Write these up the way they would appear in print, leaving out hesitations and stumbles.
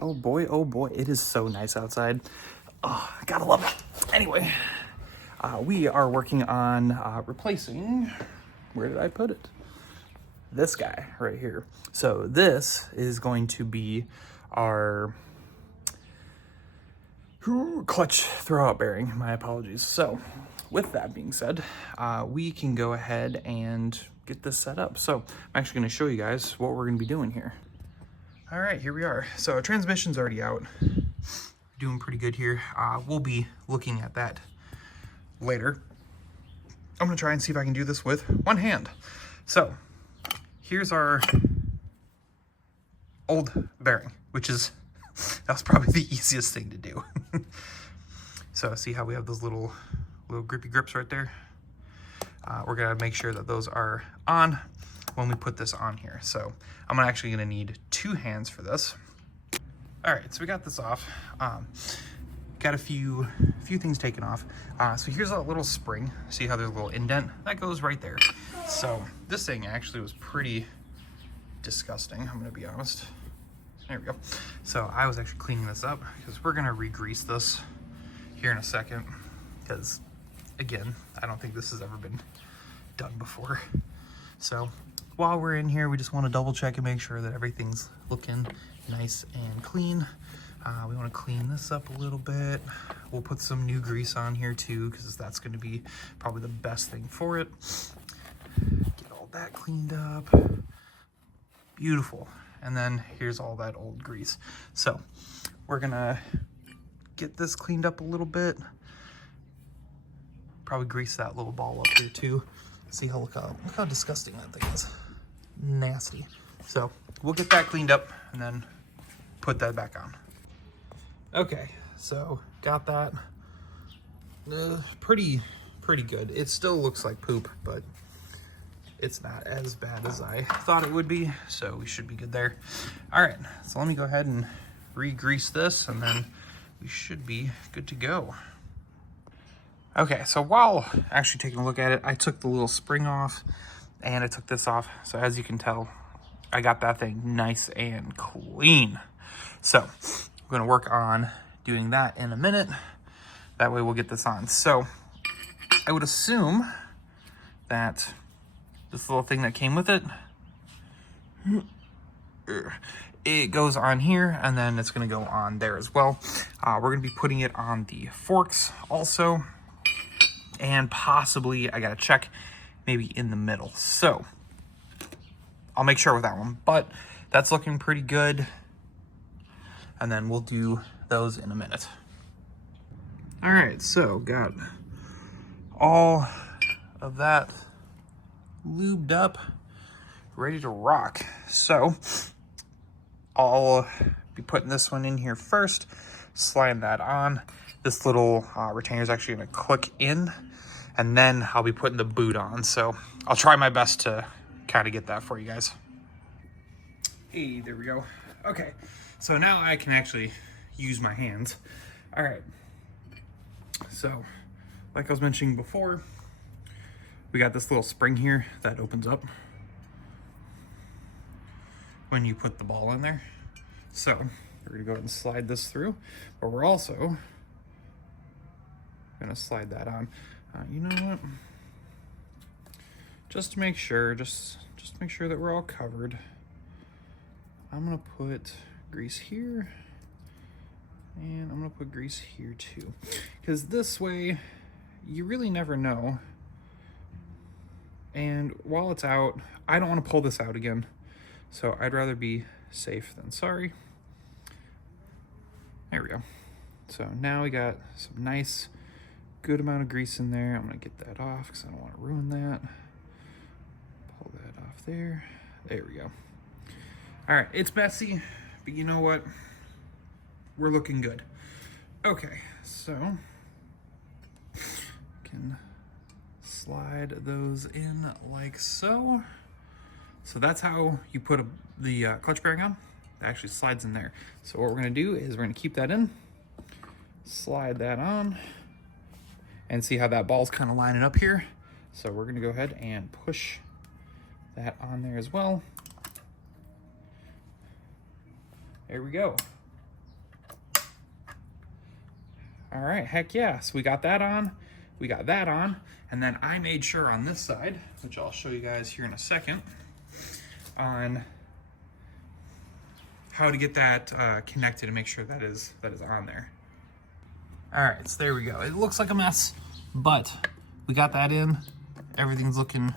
Oh boy, it is so nice outside. Oh, gotta love it. Anyway, we are working on replacing, where did I put it? This guy right here. So this is going to be our clutch throwout bearing. My apologies. So with that being said, we can go ahead and get this set up. So I'm actually going to show you guys what we're going to be doing here. All right, here we are. So our transmission's already out. Doing pretty good here. We'll be looking at that later. I'm gonna try and see if I can do this with one hand. So here's our old bearing, which is, that was probably the easiest thing to do. So see how we have those little grippy grips right there? We're gonna make sure that those are on when we put this on here. So I'm actually gonna need 2 hands for this. All right, so we got this off. Got a few things taken off. So here's a little spring. See how there's a little indent? That goes right there. So this thing actually was pretty disgusting, I'm gonna be honest. There we go. So I was actually cleaning this up because we're gonna re-grease this here in a second, because again, I don't think this has ever been done before. So while we're in here, we just want to double check and make sure that everything's looking nice and clean. We want to clean this up a little bit. We'll put some new grease on here too, because that's going to be probably the best thing for it. Get all that cleaned up. Beautiful. And then here's all that old grease. So we're gonna get this cleaned up a little bit. Probably grease that little ball up here too. See how, look how disgusting that thing is. Nasty. So we'll get that cleaned up and then put that back on. Okay, so got that. Pretty good. It still looks like poop, but it's not as bad as I thought it would be, so we should be good there. All right, so let me go ahead and re-grease this, and then we should be good to go. Okay, so while actually taking a look at it, I took the little spring off, and I took this off. So as you can tell, I got that thing nice and clean. So we're gonna work on doing that in a minute. That way we'll get this on. So I would assume that this little thing that came with it, it goes on here, and then it's gonna go on there as well. We're gonna be putting it on the forks also, and possibly, I gotta check, maybe in the middle. So I'll make sure with that one, but that's looking pretty good. And then we'll do those in a minute. All right, so got all of that lubed up, ready to rock. So I'll be putting this one in here first, sliding that on. This little retainer is actually gonna click in, and then I'll be putting the boot on. So I'll try my best to kind of get that for you guys. Hey, there we go. Okay, so now I can actually use my hands. All right, so like I was mentioning before, we got this little spring here that opens up when you put the ball in there. So we're gonna go ahead and slide this through, but we're also gonna slide that on. You know what? Just to make sure, just to make sure that we're all covered, I'm gonna put grease here, and I'm gonna put grease here too, because this way you really never know. And while it's out, I don't want to pull this out again, so I'd rather be safe than sorry. There we go. So now we got some nice, good amount of grease in there. I'm gonna get that off because I don't want to ruin that. Pull that off there. There we go. All right, it's messy, but you know what? We're looking good. Okay, so can slide those in like so. So that's how you put the clutch bearing on. It actually slides in there. So what we're gonna do is we're gonna keep that in, slide that on, and see how that ball's kind of lining up here. So we're gonna go ahead and push that on there as well. There we go. All right, heck yeah. So we got that on, we got that on, and then I made sure on this side, which I'll show you guys here in a second, on how to get that connected and make sure that is on there. All right, so there we go. It looks like a mess, but we got that in. Everything's looking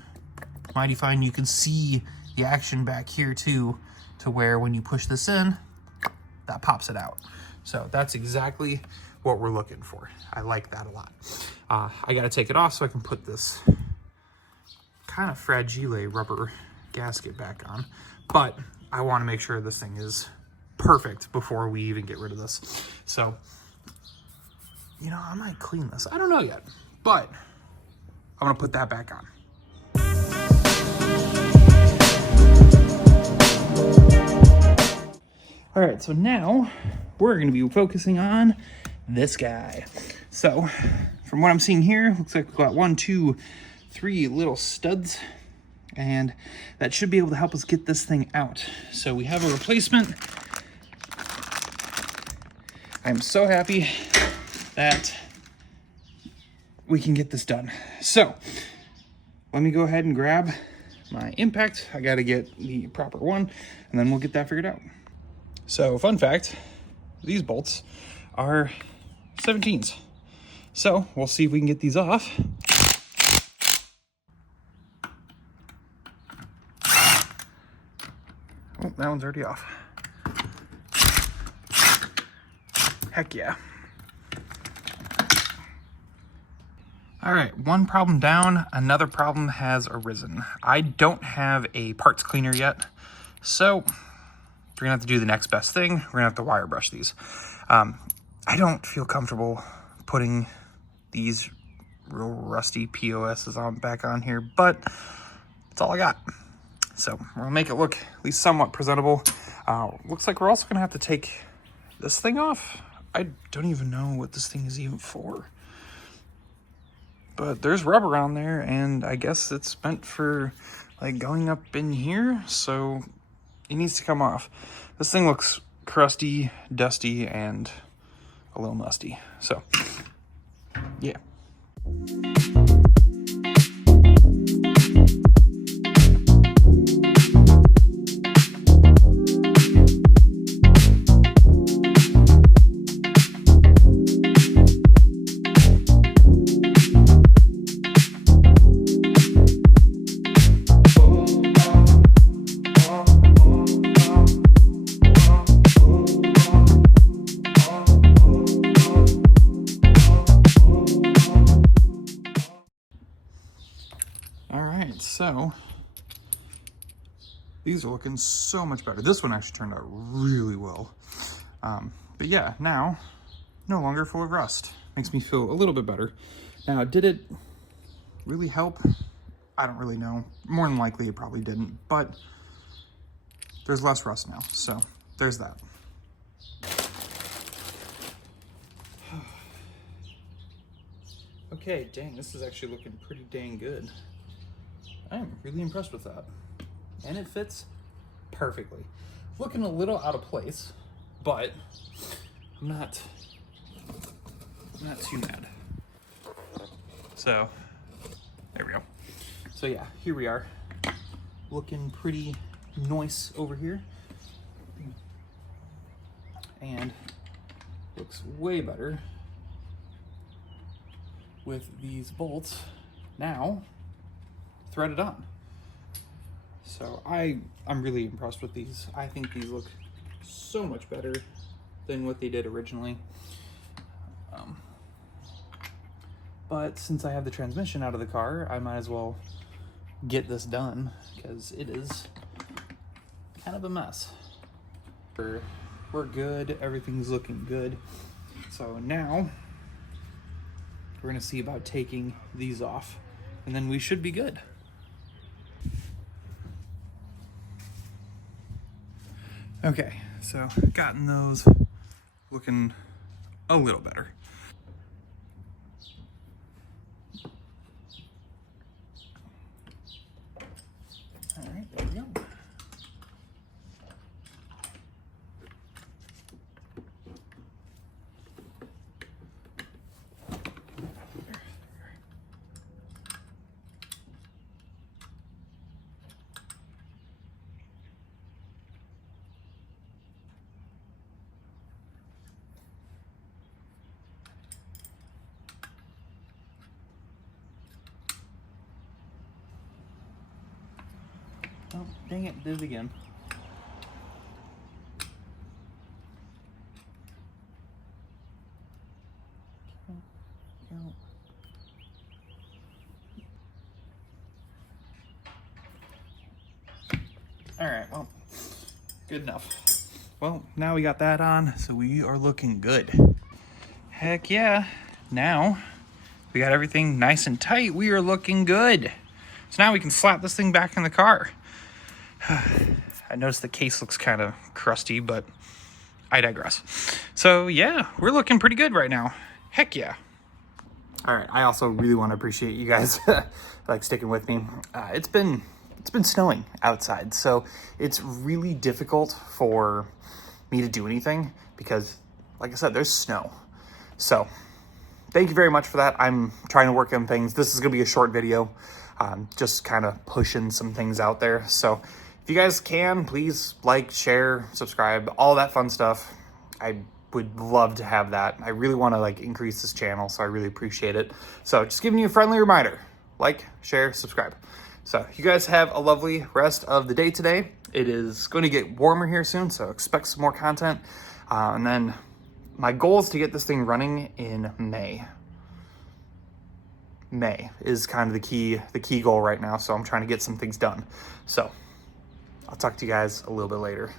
mighty fine. You can see the action back here too, to where when you push this in, that pops it out. So that's exactly what we're looking for. I like that a lot. I gotta take it off so I can put this kind of fragile rubber gasket back on, but I wanna make sure this thing is perfect before we even get rid of this. So, you know, I might clean this. I don't know yet, but I'm gonna put that back on. All right, so now we're gonna be focusing on this guy. So from what I'm seeing here, looks like we've got 1, 2, 3 little studs, and that should be able to help us get this thing out. So we have a replacement. I'm so happy that we can get this done. So let me go ahead and grab my impact. I gotta get the proper one, and then we'll get that figured out. So fun fact, these bolts are 17s. So we'll see if we can get these off. Oh, that one's already off. Heck yeah. All right, one problem down, another problem has arisen. I don't have a parts cleaner yet, so we're gonna have to do the next best thing. We're gonna have to wire brush these. I don't feel comfortable putting these real rusty POSs back on here, but that's all I got. So we're gonna make it look at least somewhat presentable. Looks like we're also gonna have to take this thing off. I don't even know what this thing is even for. But there's rubber on there, and I guess it's meant for like going up in here, so it needs to come off. This thing looks crusty, dusty, and a little musty. So, yeah. So these are looking so much better. This one actually turned out really well. But yeah, now no longer full of rust. Makes me feel a little bit better. Now, did it really help? I don't really know. More than likely it probably didn't, but there's less rust now. So there's that. Okay, dang, this is actually looking pretty dang good. I'm really impressed with that. And it fits perfectly. Looking a little out of place, but I'm not too mad. So, there we go. So yeah, here we are. Looking pretty nice over here. And looks way better with these bolts now threaded on. So I'm really impressed with these. I think these look so much better than what they did originally. But since I have the transmission out of the car, I might as well get this done because it is kind of a mess. We're good, everything's looking good. So now we're gonna see about taking these off, and then we should be good. Okay, so gotten those looking a little better. All right, there we go. Oh, dang it, did it again. All right, well, good enough. Well, now we got that on, so we are looking good. Heck yeah. Now, we got everything nice and tight. We are looking good. So now we can slap this thing back in the car. I noticed the case looks kind of crusty, but I digress. So yeah, we're looking pretty good right now. Heck yeah. All right, I also really want to appreciate you guys like sticking with me. It's been snowing outside, so it's really difficult for me to do anything because, like I said, there's snow. So thank you very much for that. I'm trying to work on things. This is gonna be a short video, just kind of pushing some things out there. So if you guys can, please like, share, subscribe, all that fun stuff. I would love to have that. I really want to like increase this channel, so I really appreciate it. So just giving you a friendly reminder, like, share, subscribe. So you guys have a lovely rest of the day today. It is going to get warmer here soon, so expect some more content. And then my goal is to get this thing running in May. May is kind of the key goal right now, so I'm trying to get some things done. So I'll talk to you guys a little bit later.